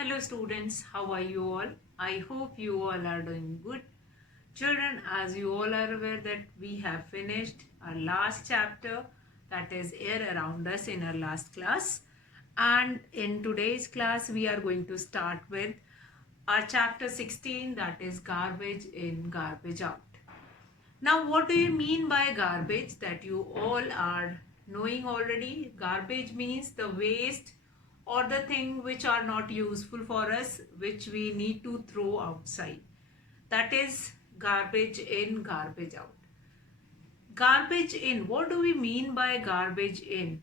Hello students, how are you all? I hope you all are doing good. Children, as you all are aware that we have finished our last chapter, that is air around us, in our last class. And in today's class we are going to start with our chapter 16, that is garbage in, garbage out. Now, what do you mean by garbage? That you all are knowing already. Garbage means the waste or the thing which are not useful for us, which we need to throw outside. That is garbage in, garbage out. Garbage in, what do we mean by garbage in?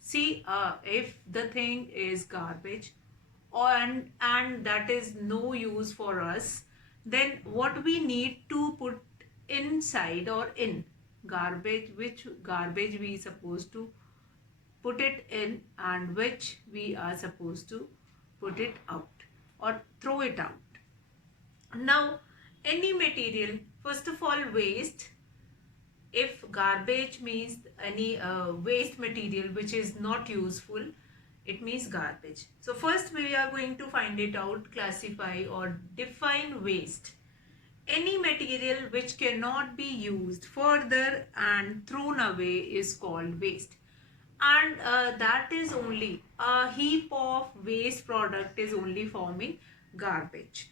See, if the thing is garbage and that is no use for us, then what we need to put inside or in garbage, which garbage we supposed to put it in and which we are supposed to put it out or throw it out. Now, any material, first of all, waste. If garbage means any waste material which is not useful, it means garbage. So first we are going to find it out, classify or define waste. Any material which cannot be used further and thrown away is called waste. And that is only a heap of waste product is only forming garbage.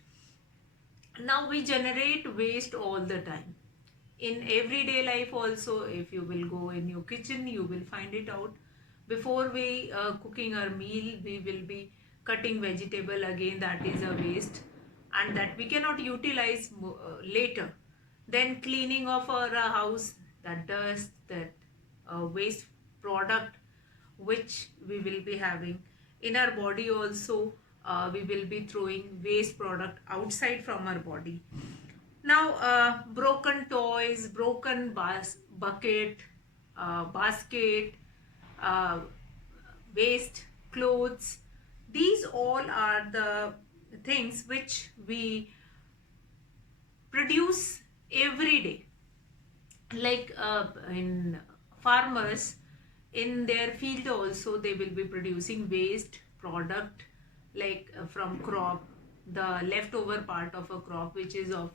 Now we generate waste all the time in everyday life also. If you will go in your kitchen, you will find it out. Before we cooking our meal, we will be cutting vegetable, again that is a waste and that we cannot utilize later. Then cleaning of our house, that dust, that waste product which we will be having in our body also. We will be throwing waste product outside from our body. Now, broken toys, broken bucket, basket, uh, waste clothes, these all are the things which we produce every day. Like in farmers, in their field also, they will be producing waste product, like from crop, the leftover part of a crop which is of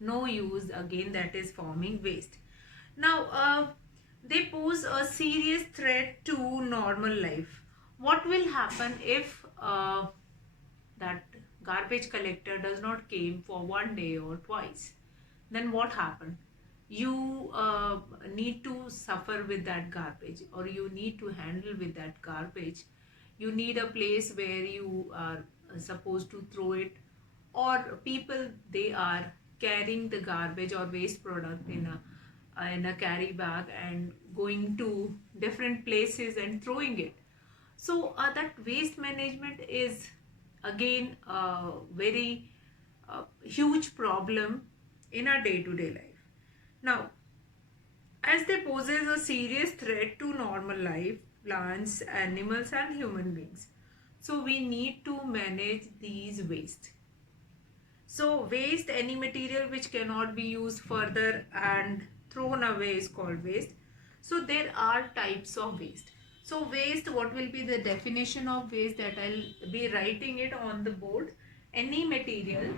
no use, again that is forming waste. Now, they pose a serious threat to normal life. What will happen if that garbage collector does not came for one day or twice? Then what happened? You need to suffer with that garbage, or you need to handle with that garbage. You need a place where you are supposed to throw it, or people, they are carrying the garbage or waste product in a carry bag and going to different places and throwing it. So that waste management is again a very huge problem in our day-to-day life. Now, as they poses a serious threat to normal life, plants, animals, and human beings. So we need to manage these waste. So waste, any material which cannot be used further and thrown away, is called waste. So there are types of waste. So waste, what will be the definition of waste, that I'll be writing it on the board. Any material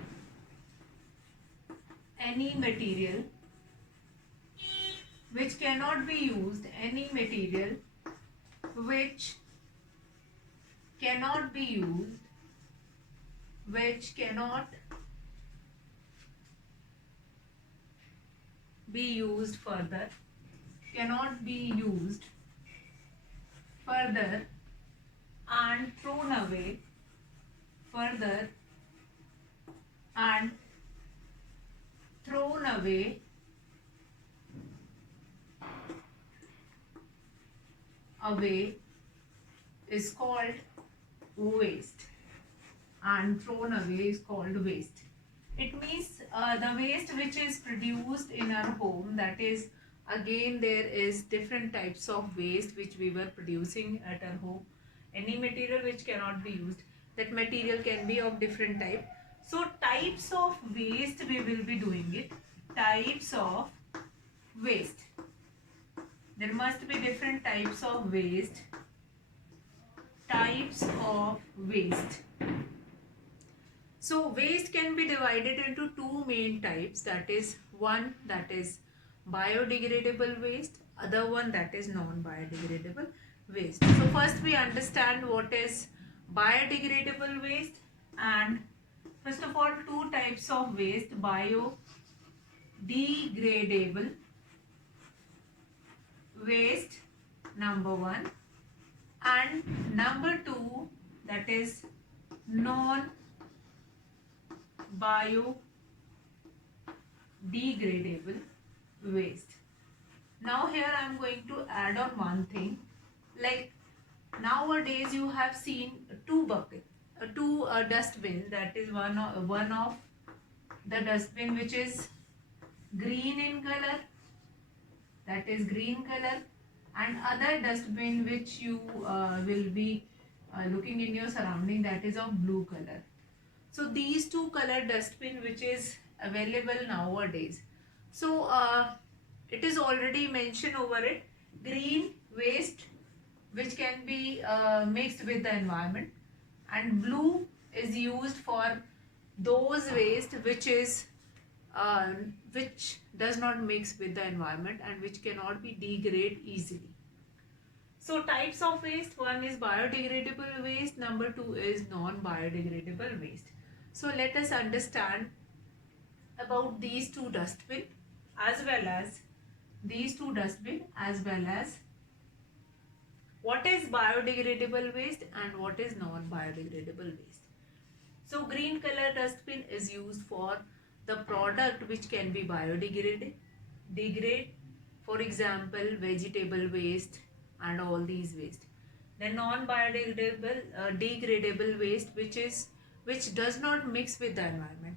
which cannot be used, any material which cannot be used, which cannot be used further, cannot be used further and thrown away, further and thrown away is called waste, and thrown away is called waste. It means the waste which is produced in our home, that is, again there is different types of waste which we were producing at our home. Any material which cannot be used, that material can be of different type. So types of waste we will be doing it. Types of waste. There must be different types of waste. Types of waste. So waste can be divided into two main types, that is one that is biodegradable waste, other one that is non-biodegradable waste. So first we understand what is biodegradable waste, and first of all two types of waste, biodegradable waste number one, and number two that is non biodegradable waste. Now here I am going to add on one thing, like nowadays you have seen two buckets, two dustbin, that is one of the dustbin which is green in color, that is green color, and other dustbin which you will be looking in your surrounding, that is of blue color. So these two color dustbin which is available nowadays. So it is already mentioned over it, green waste which can be mixed with the environment, and blue is used for those waste which is which does not mix with the environment and which cannot be degrade easily. So types of waste, one is biodegradable waste, number two is non-biodegradable waste. So let us understand about these two dustbin as well as what is biodegradable waste and what is non-biodegradable waste. So green color dustbin is used for the product which can be biodegraded, for example vegetable waste and all these waste. Then non-biodegradable degradable waste which does not mix with the environment.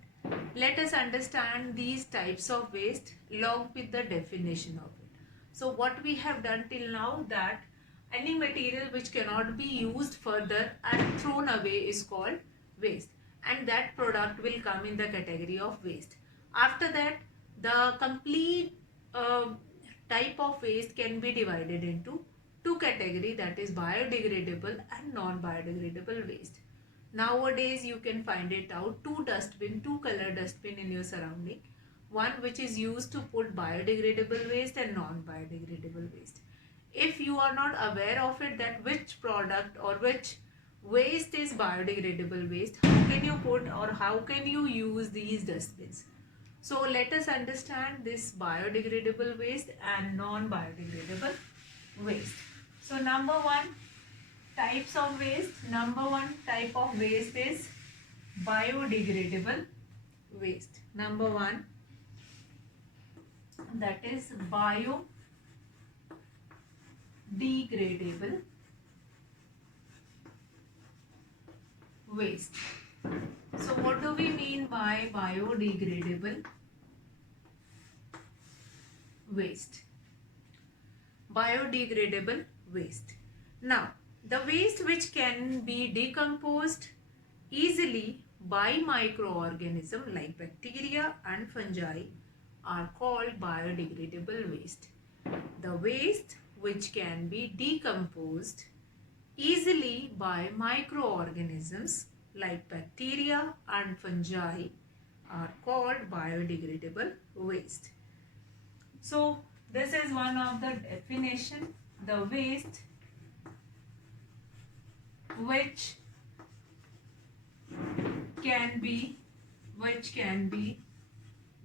Let us understand these types of waste along with the definition of it. So what we have done till now, that any material which cannot be used further and thrown away is called waste, and that product will come in the category of waste. After that, the complete type of waste can be divided into two categories, that is biodegradable and non-biodegradable waste. Nowadays you can find it out, two color dustbin in your surrounding, one which is used to put biodegradable waste and non-biodegradable waste. If you are not aware of it, that which product or which waste is biodegradable waste, how can you put or how can you use these dustbins? So let us understand this biodegradable waste and non-biodegradable waste. So number one type of waste is biodegradable waste. Number one, that is biodegradable waste. So what do we mean by biodegradable waste? Biodegradable waste. Now, the waste which can be decomposed easily by microorganisms like bacteria and fungi are called biodegradable waste. The waste which can be decomposed easily by microorganisms like bacteria and fungi are called biodegradable waste. So this is one of the definition, the waste which can be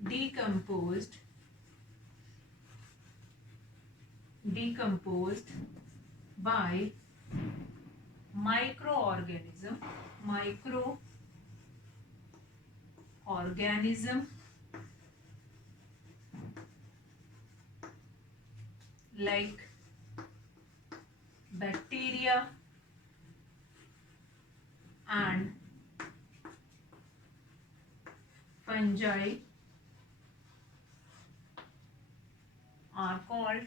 decomposed by microorganism like bacteria and fungi are called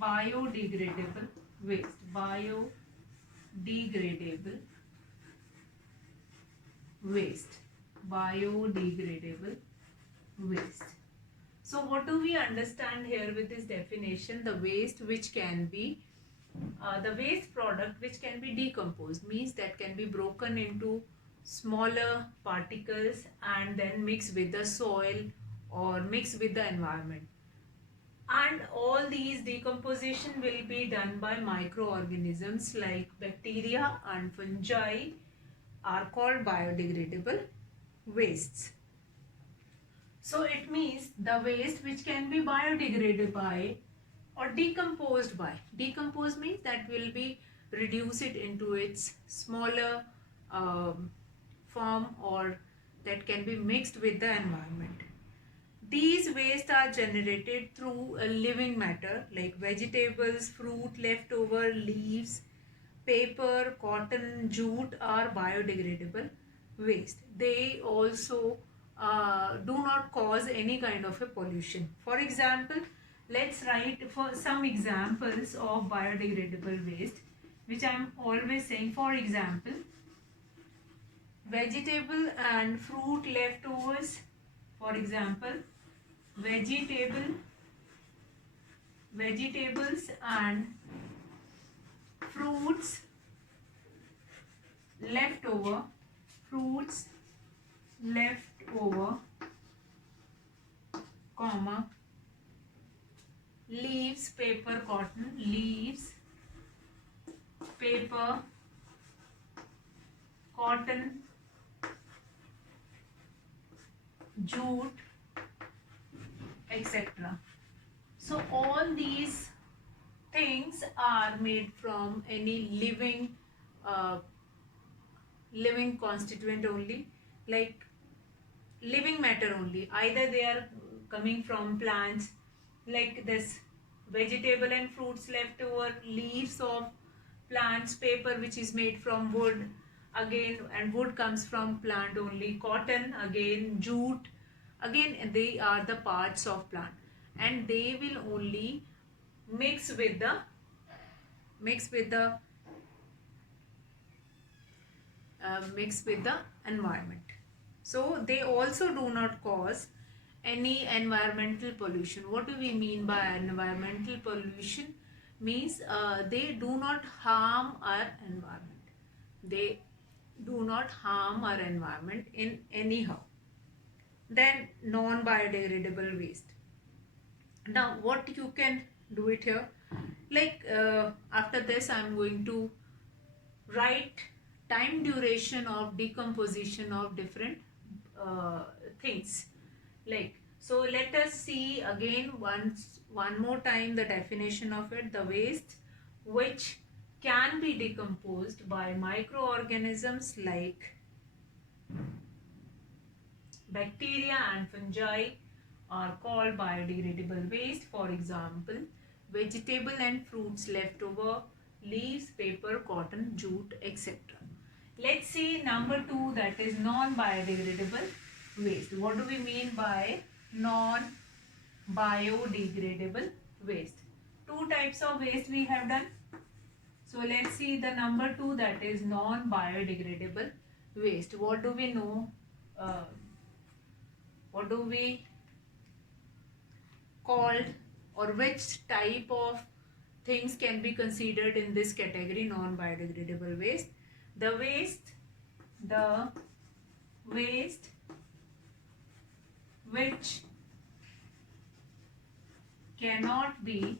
biodegradable waste. Biodegradable waste. So what do we understand here with this definition? The waste which can be the waste product which can be decomposed, means that can be broken into smaller particles and then mixed with the soil or mixed with the environment. And all these decomposition will be done by microorganisms like bacteria and fungi are called biodegradable wastes. So it means the waste which can be biodegraded by or decomposed by. Decompose means that will be reduce it into its smaller form, or that can be mixed with the environment. These wastes are generated through a living matter like vegetables, fruit, leftover, leaves, paper, cotton, jute are biodegradable waste. They also do not cause any kind of a pollution. For example, let's write for some examples of biodegradable waste, which I am always saying. For example, vegetable and fruit leftovers. For example, vegetables and fruits leftover, comma, leaves, paper, cotton, leaves, paper, cotton, jute, etc. So all these things are made from any living constituent only, like living matter only. Either they are coming from plants like this vegetable and fruits leftover, leaves of plants, paper which is made from wood again, and wood comes from plant only, cotton again, jute again, they are the parts of plant, and they will only mix with the environment. So they also do not cause any environmental pollution. What do we mean by environmental pollution? Means they do not harm our environment. They do not harm our environment in anyhow. Then non-biodegradable waste. Now what you can do it here, like after this I am going to write time duration of decomposition of different things. Like, so let us see again one more time the definition of it. The waste which can be decomposed by microorganisms like bacteria and fungi are called biodegradable waste. For example, vegetable and fruits leftover, leaves, paper, cotton, jute, etc. Let's see number 2, that is non-biodegradable waste. What do we mean by non-biodegradable waste? Two types of waste we have done. So let's see the number 2, that is non-biodegradable waste. What do we know? What do we call, or which type of things can be considered in this category, non-biodegradable waste? The waste which cannot be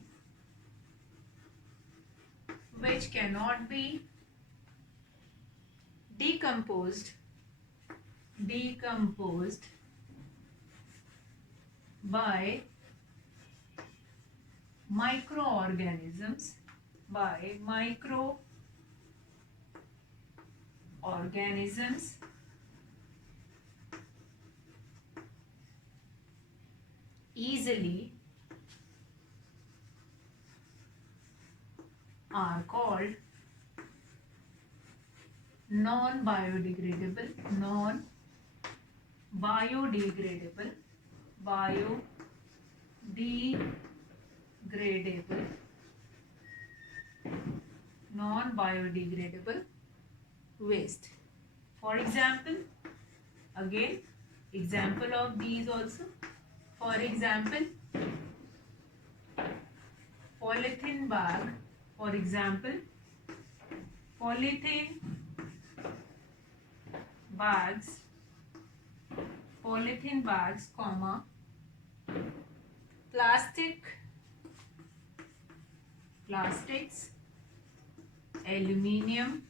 decomposed by microorganisms easily are called non-biodegradable non-biodegradable waste. For example, again example of these also. For example, polythene bag For example, polythene bags, comma, plastics, aluminium,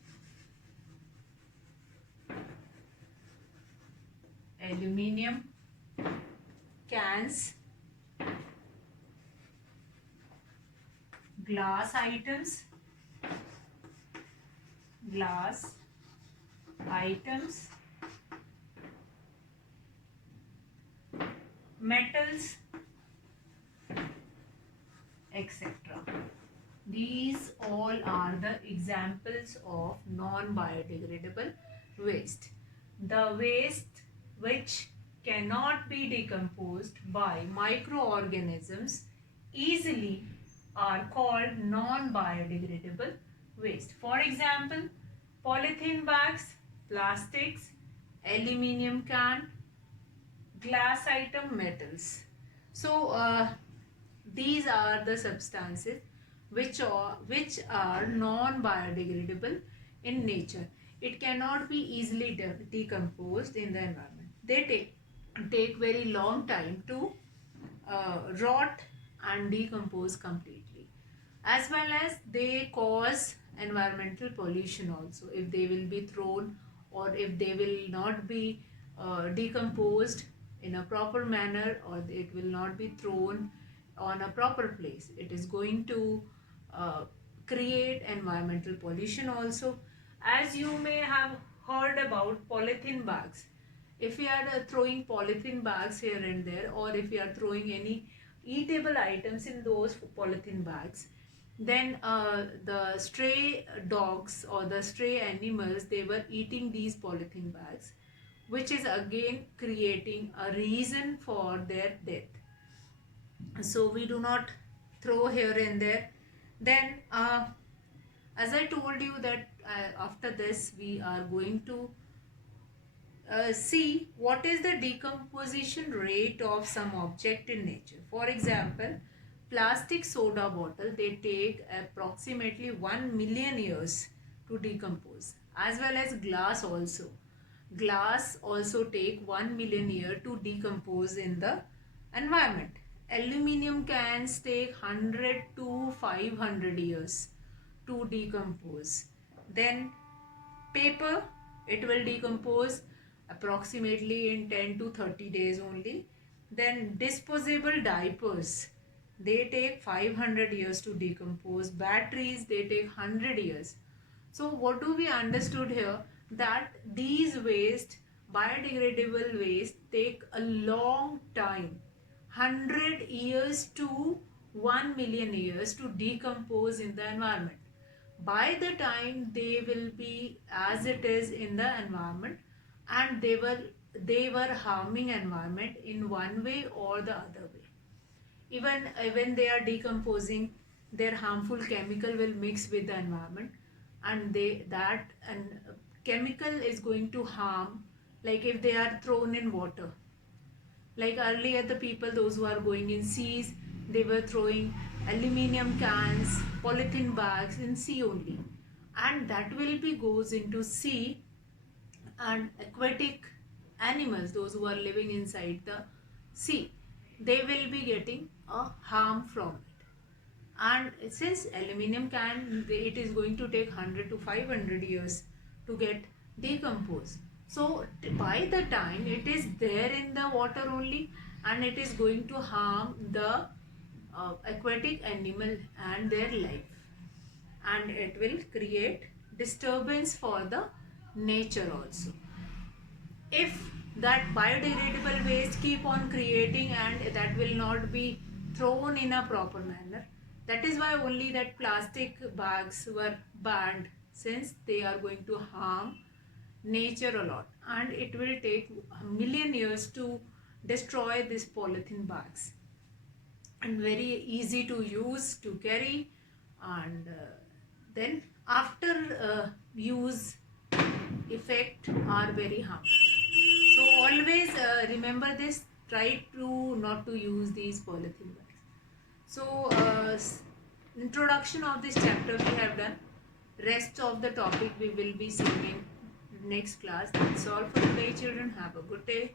cans, glass items, metals, etc. These all are the examples of non-biodegradable waste. The waste which cannot be decomposed by microorganisms easily are called non-biodegradable waste. For example, polythene bags, plastics, aluminium can, glass item, metals. So these are the substances which are non-biodegradable in nature. It cannot be easily decomposed in the environment. They take very long time to rot and decompose completely, as well as they cause environmental pollution also if they will be thrown, or if they will not be decomposed in a proper manner, or it will not be thrown on a proper place. It is going to uh, create environmental pollution also. As you may have heard about polythene bags, if we are throwing polythene bags here and there, or if we are throwing any eatable items in those polythene bags, then the stray dogs or the stray animals, they were eating these polythene bags, which is again creating a reason for their death. So we do not throw here and there. Then as I told you that after this we are going to see what is the decomposition rate of some object in nature. For example, plastic soda bottle, they take approximately 1 million years to decompose, as well as glass also. Glass also take 1 million year to decompose in the environment. Aluminium cans take 100 to 500 years to decompose. Then paper, it will decompose approximately in 10 to 30 days only. Then disposable diapers, they take 500 years to decompose. Batteries, they take 100 years. So what do we understood here? That these waste, biodegradable waste, take a long time, 100 years to 1 million years to decompose in the environment. By the time they will be as it is in the environment, and they were harming environment in one way or the other way. Even when they are decomposing, their harmful chemical will mix with the environment, and chemical is going to harm, like if they are thrown in water. Like earlier, the people, those who are going in seas, they were throwing aluminium cans, polythene bags in sea only, and that will be goes into sea, and aquatic animals, those who are living inside the sea, they will be getting a harm from it. And since aluminium can, it is going to take 100 to 500 years to get decomposed. So by the time it is there in the water only, and it is going to harm the aquatic animal and their life, and it will create disturbance for the nature also. If that biodegradable waste keep on creating, and that will not be thrown in a proper manner, that is why only that plastic bags were banned, since they are going to harm nature a lot, and it will take a million years to destroy these polythene bags, and very easy to use, to carry, and then after use effect are very harmful. So always remember this, try to not to use these polythene bags. So introduction of this chapter we have done. Rest of the topic we will be seeing in next class. That's all for today, children. Have a good day.